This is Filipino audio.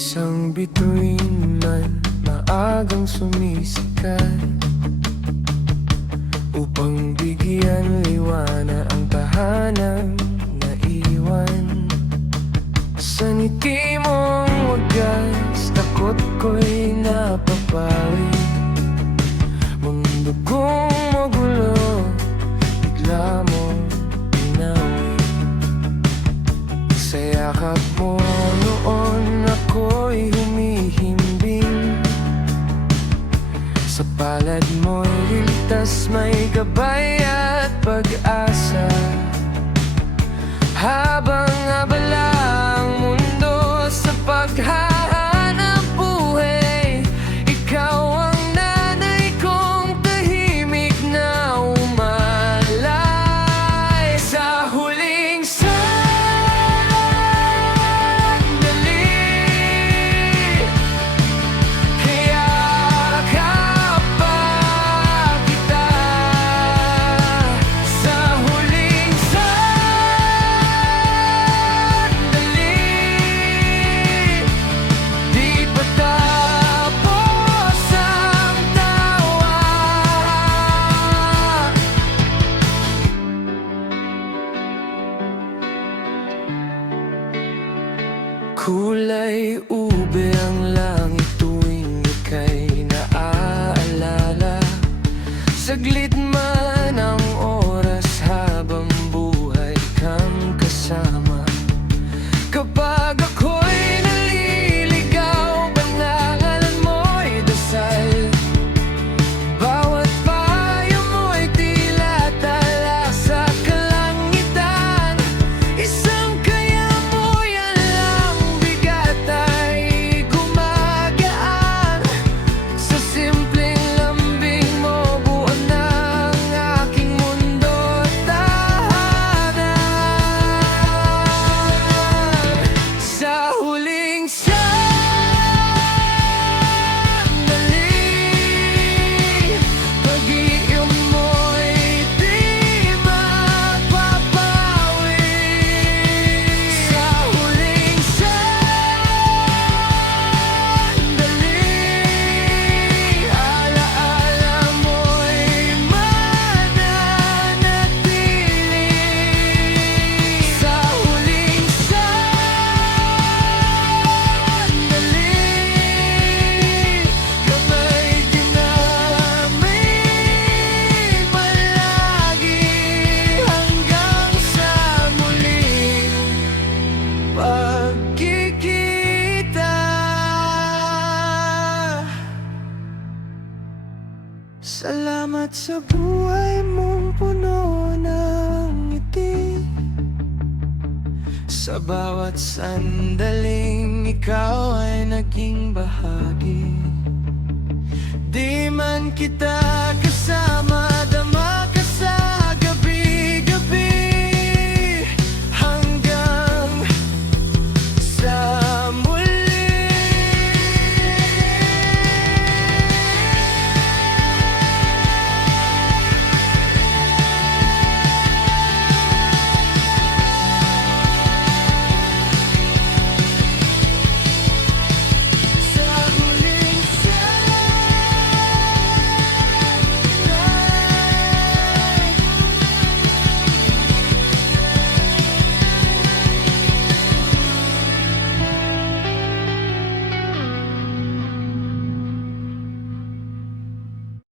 Isang bituin man maagang sumisikat upang bigyan liwana ang tahanang naiwan. Sa ngiti mong wagas, takot ko'y napapawi. Mundo kong magulo, bigla mong pinawi. Sa yakap mo noon ako'y humihimbing. Sa palad mo'y ligtas, may gabay at pag-asa. Habang abala ang mundo sa paghahanap buhay, ikaw ang nanay kong tahimik na umalay. Sa huling sandali, kayakap pa kita. Sa huling sandali, di pa tapos ang tawa. Kulay ube ang langit tuwing ika'y naaalala. Saglit man ang oras habang buhay kang kasama. Kapag ako'y naliligaw, panangalan mo'y dasal. Bawat payo mo'y tila tala sa kalangitan. Isang kaya mo yan lang bigat ay gumagaan. Sa simpleng lambing mo buo na ang aking mundo at tahanan. Sa huling sandali, pag-iom mo'y di mapapawi. Sa huling sandali, alaala mo'y mananatili. Sa huling sandali, kamay dinamay palagi hanggang sa muling pagkikita. Salamat sa buhay mong puno ng ngiti. Sa bawat sandaling ikaw ay naging bahagi. Di man kita kasama,